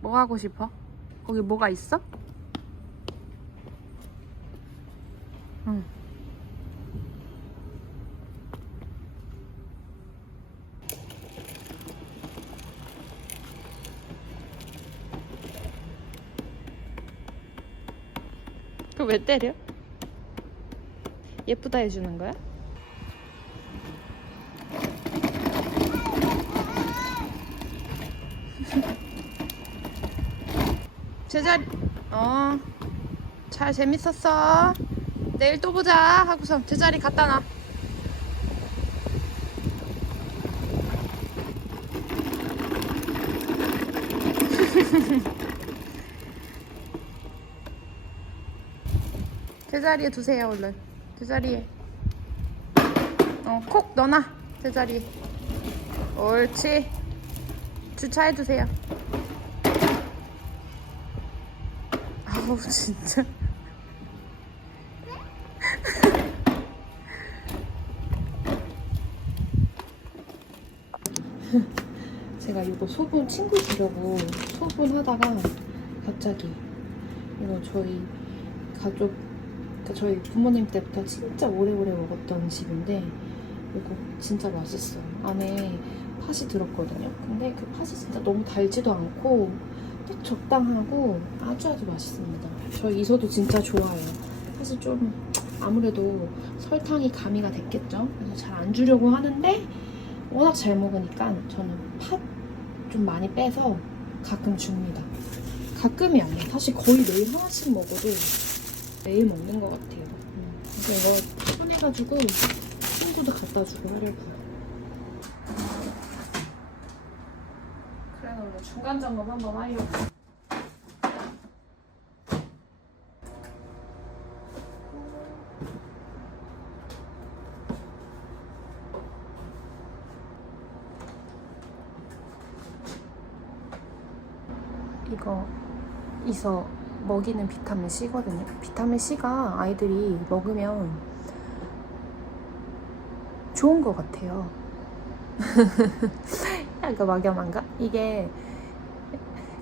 뭐 하고 싶어? 거기 뭐가 있어? 응. 그거 왜 때려? 예쁘다 해주는 거야? 제자리 어. 잘 재밌었어. 내일 또 보자 하고서 제자리 갖다 놔. 제자리에 두세요 얼른. 제자리에. 어, 콕 넣어놔. 제자리에. 옳지. 주차해 두세요. 아우 진짜. 제가 이거 소분 친구 주려고 소분 하다가 갑자기 이거 저희 가족 그러니까 저희 부모님 때부터 진짜 오래오래 먹었던 집인데 이거 진짜 맛있어요. 안에 팥이 들었거든요. 근데 그 팥이 진짜 너무 달지도 않고 딱 적당하고 아주 아주 맛있습니다. 저희 이소도 진짜 좋아해요. 사실 좀 아무래도 설탕이 가미가 됐겠죠. 그래서 잘 안 주려고 하는데 워낙 잘 먹으니까 저는 팥 좀 많이 빼서 가끔 줍니다. 가끔이 아니에요. 사실 거의 매일 하나씩 먹어도 매일 먹는 것 같아요. 음. 그래서 이거 손해가지고 친구도 갖다 주고 하려고요. 그래서 오늘 중간 점검 한번 하려고. 이거 있어 먹이는 비타민 C거든요. 비타민 C가 아이들이 먹으면 좋은 것 같아요. 약간 막연한가? 이게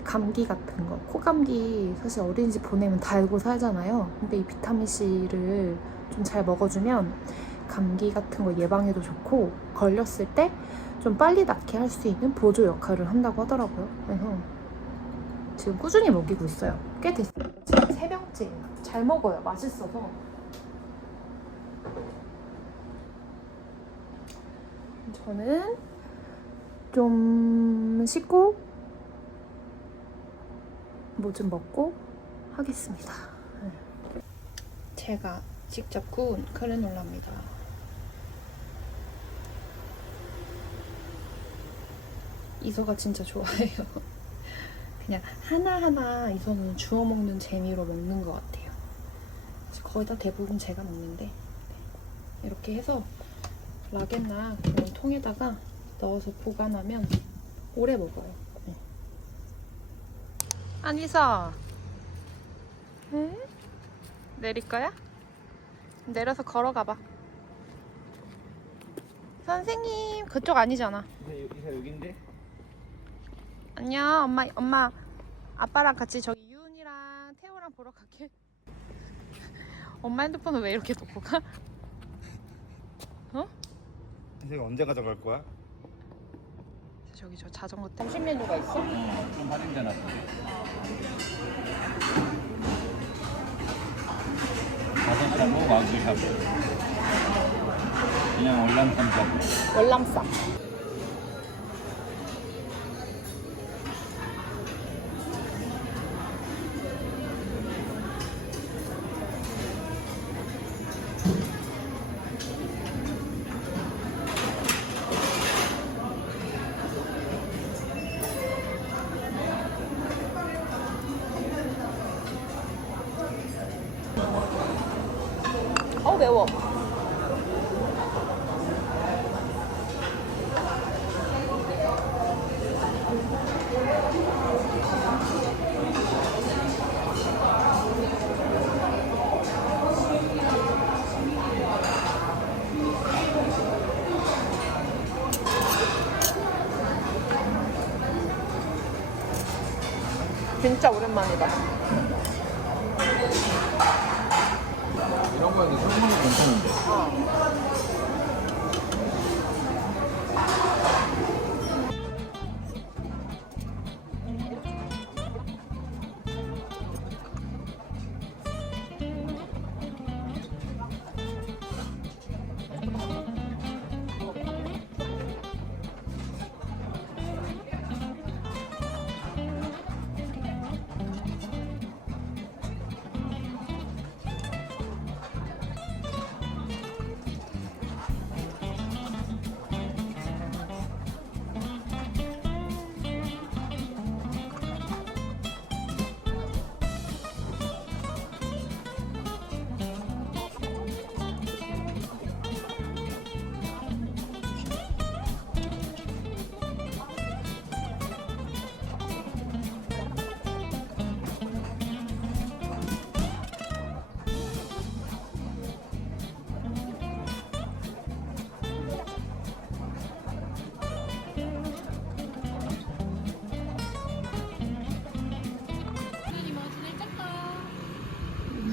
감기 같은 거, 코감기 사실 어린이집 보내면 달고 살잖아요. 근데 이 비타민 C를 좀 잘 먹어주면 감기 같은 거 예방에도 좋고 걸렸을 때 좀 빨리 낫게 할 수 있는 보조 역할을 한다고 하더라고요. 그래서 지금 꾸준히 먹이고 있어요. 꽤 됐어요. 지금 세 병째예요. 잘 먹어요. 맛있어서. 저는 좀 씻고 뭐 좀 먹고 하겠습니다. 네. 제가 직접 구운 크레놀라입니다. 이소가 진짜 좋아해요. 그냥 하나하나 이소는 주워 먹는 재미로 먹는 것 같아요. 거의 다 대부분 제가 먹는데 네. 이렇게 해서 라겐나 그런 통에다가 넣어서 보관하면 오래 먹어요. 네. 안이서 응? 내릴 거야? 내려서 걸어가봐. 선생님 그쪽 아니잖아. 네, 이사 여긴데? 안녕 엄마 엄마 아빠랑 같이 저기 유은이랑 태호랑 보러 갈게 엄마 핸드폰을 왜 이렇게 놓고 가? 이사가 언제 가져갈 거야? 저기 저 자전거 때. 점심 메뉴가 있어? 좀 할인되나 다섯 샤브 와규 샤브 그냥 월남쌈 샤브 월남쌈 진짜 오랜만이다.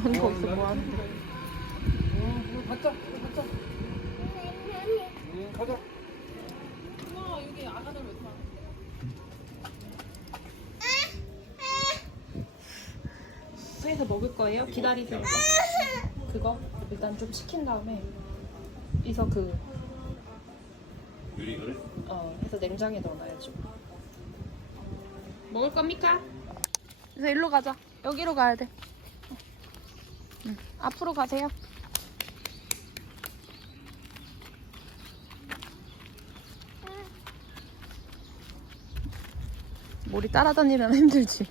넌 거기서 뭐 하는데? 가자, 가자. 응, 가자. 수에서 먹을 거예요? 기다리세요. 그거 일단 좀 식힌 다음에 이서 그 유리 그래? 어, 해서 냉장에 넣어놔야죠. 먹을 겁니까? 그래서 일로 가자. 여기로 가야 돼. 응. 앞으로 가세요. 몰이 따라다니면 힘들지.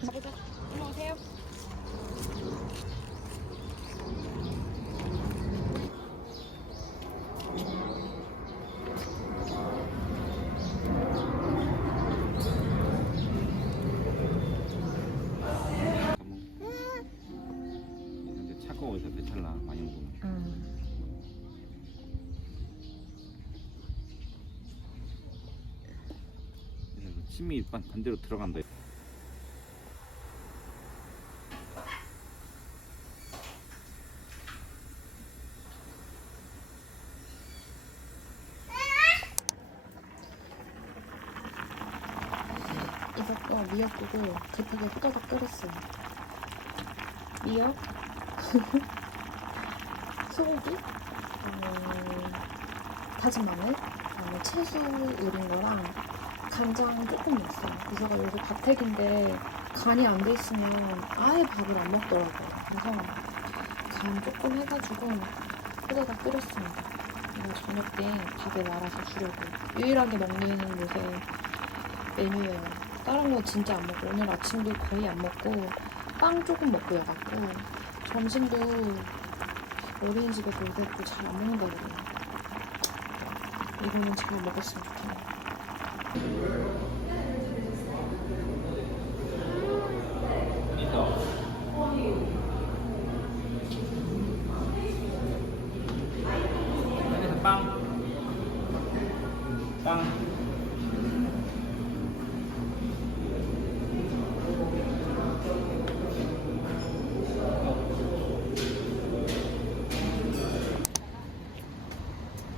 가보자. 일로 오세요. 근데 배탈나 많이 먹으면. 음. 그래서 침이 반, 반대로 들어간다. 이것도 미역국을 급하게 후다닥 끓였어요. 미역, 소고기, 그다음에 다진 마늘, 그다음에 채소 우린 거랑 간장 조금 넣었어요. 그래서 여기 밥택인데 간이 안 돼 있으면 아예 밥을 안 먹더라고요. 그래서 간 조금 해가지고 후다닥 끓였습니다. 이거 저녁 때 밥에 말아서 주려고 유일하게 먹는 요새 메뉴예요. 다른 거 진짜 안 먹고 오늘 아침도 거의 안 먹고 빵 조금 먹고 여갔고 점심도 어린이집에서 오겠고 잘 안 먹는다거든요. 이거는 잘 먹었으면 좋겠네요. 안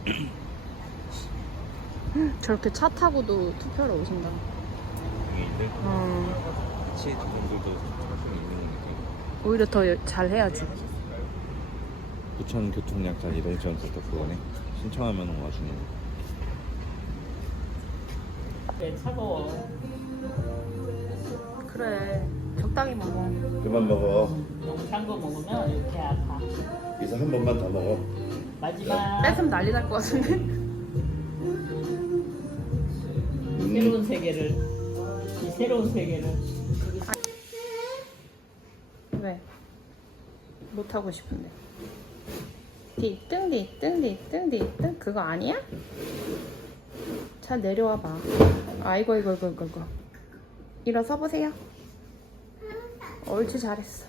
저렇게 차 타고도 투표를 오신다. 이들 어, 같이 분들도 사실 있는 느낌. 오히려 더 잘 해야지. 부천 교통약자 이동 지원 센터 그거네. 신청하면 와주네. 네, 차가워. 그래, 적당히 먹어. 그만 먹어. 너무 짠거 먹으면 이렇게 아파. 이제 한 번만 더 먹어. 마지막 뺏으면 난리 날 것 같은데? 새로운 세계를 이 새로운 세계를 왜? 못하고 싶은데. 뒤뚱 뒤뚱 뒤뚱 뒤뚱 그거 아니야? 자 내려와 봐. 아이고 이거 이거 이거 이거. 일어서 보세요. 옳지 잘했어.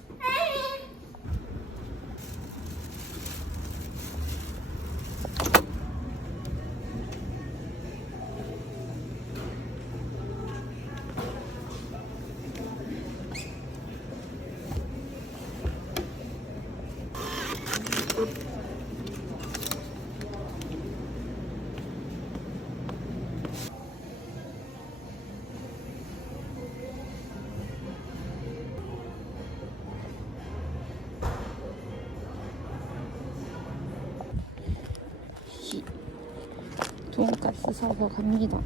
사서 갑니다.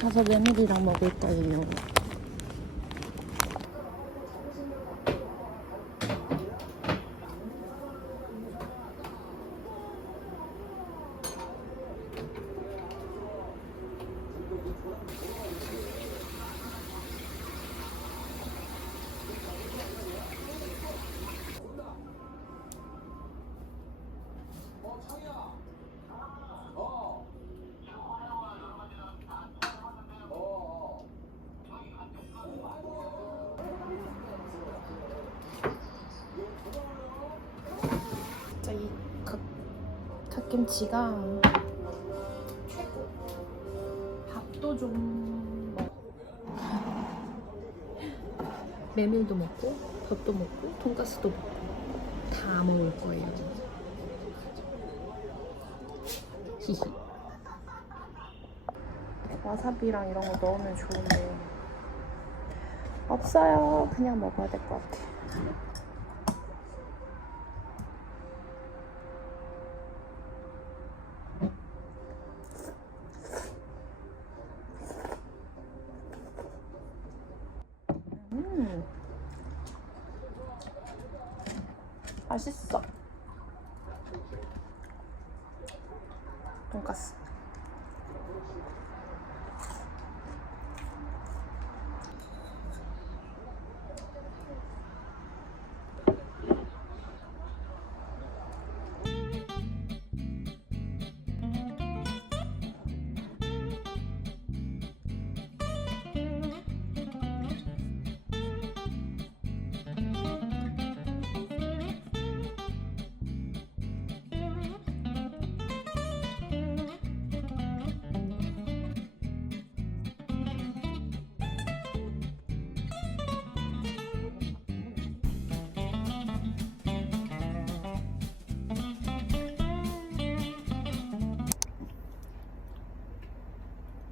가서 메밀이랑 먹을 거예요. 갓김치가 최고. 밥도 좀 먹. 메밀도 먹고 밥도 먹고 돈가스도 먹고 다 먹을 거예요. 히히. 와사비랑 이런 거 넣으면 좋은데 없어요. 그냥 먹어야 될 것 같아.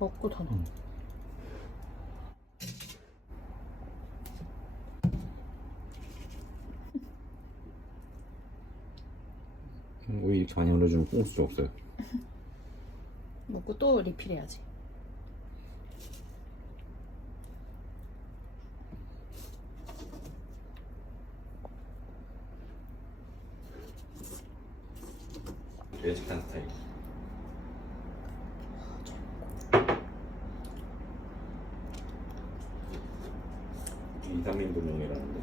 먹고 더 넣어. 오이 이렇게 많이 올려주면 꽁수 없어요. 먹고 또 리필해야지. 외식한 스타일. 이상민 분용이라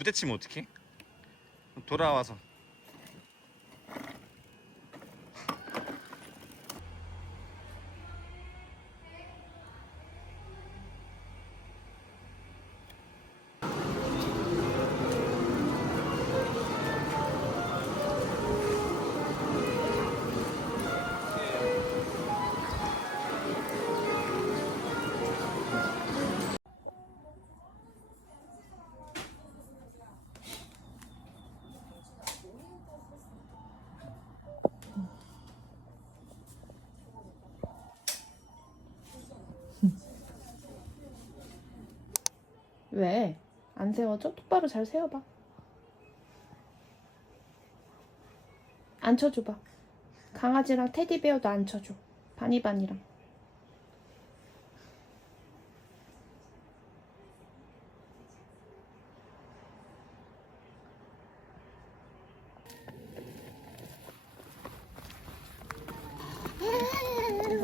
부대치면 어떡해? 돌아와서 왜? 안 세워져? 똑바로 잘 세워봐. 앉혀줘봐. 강아지랑 테디베어도 앉혀줘. 바니바니랑.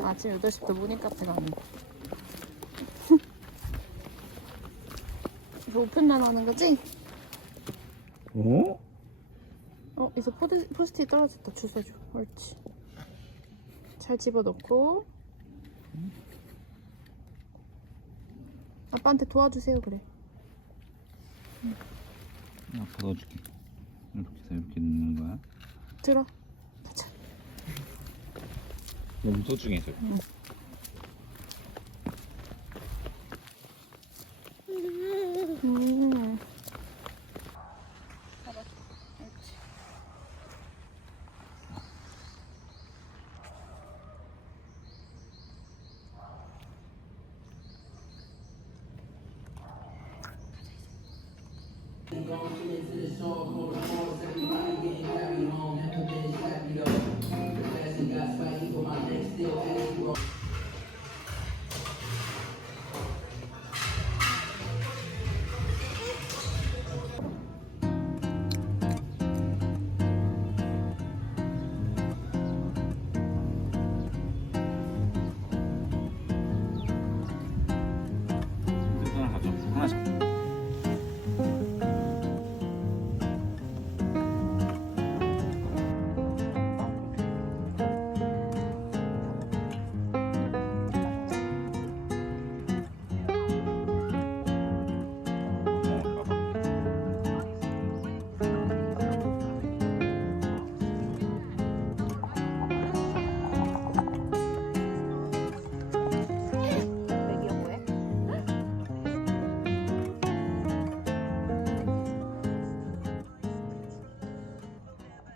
아침 8시부터 모닝카페 가는 이거 우편날 하는 거지? 어? 어, 여기서 포드, 포스트잇 떨어졌다. 주워줘. 옳지. 잘 집어넣고. 아빠한테 도와주세요, 그래. 아빠 넣어줄게 이렇게 해서 이렇게 넣는 거야 들어. 보자. 너무 소중해서. 음. gone through and to the shore for the force. Everybody getting carried home. Never been happy though.